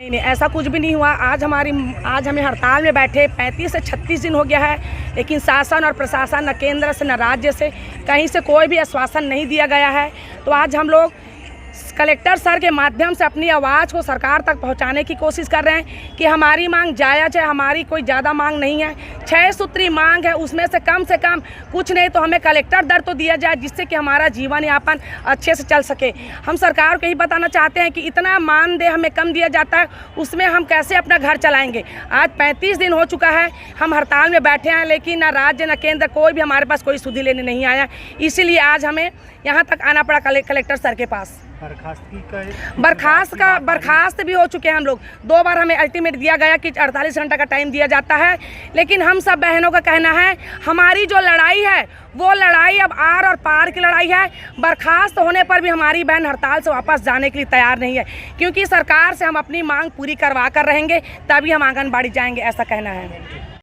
नहीं, ऐसा कुछ भी नहीं हुआ। आज हमें हड़ताल में बैठे 35 से 36 दिन हो गया है, लेकिन शासन और प्रशासन न केंद्र से न राज्य से कहीं से कोई भी आश्वासन नहीं दिया गया है। तो आज हम लोग कलेक्टर सर के माध्यम से अपनी आवाज़ को सरकार तक पहुंचाने की कोशिश कर रहे हैं कि हमारी मांग जायज़ है, हमारी कोई ज़्यादा मांग नहीं है। 6 सूत्री मांग है, उसमें से कम कुछ नहीं तो हमें कलेक्टर दर तो दिया जाए, जिससे कि हमारा जीवन यापन अच्छे से चल सके। हम सरकार को यही बताना चाहते हैं कि इतना मानदेय हमें कम दिया जाता है, उसमें हम कैसे अपना घर चलाएँगे। आज 35 दिन हो चुका है, हम हड़ताल में बैठे हैं, लेकिन न राज्य न केंद्र कोई भी हमारे पास कोई सुधि लेने नहीं आया। इसीलिए आज हमें यहाँ तक आना पड़ा कलेक्टर सर के पास। बर्खास्त भी हो चुके हैं हम लोग। 2 बार हमें अल्टीमेट दिया गया कि 48 घंटा का टाइम दिया जाता है, लेकिन हम सब बहनों का कहना है हमारी जो लड़ाई है वो लड़ाई अब आर और पार की लड़ाई है। बर्खास्त होने पर भी हमारी बहन हड़ताल से वापस जाने के लिए तैयार नहीं है, क्योंकि सरकार से हम अपनी मांग पूरी करवा कर रहेंगे, तभी हम आंगनबाड़ी जाएंगे, ऐसा कहना है।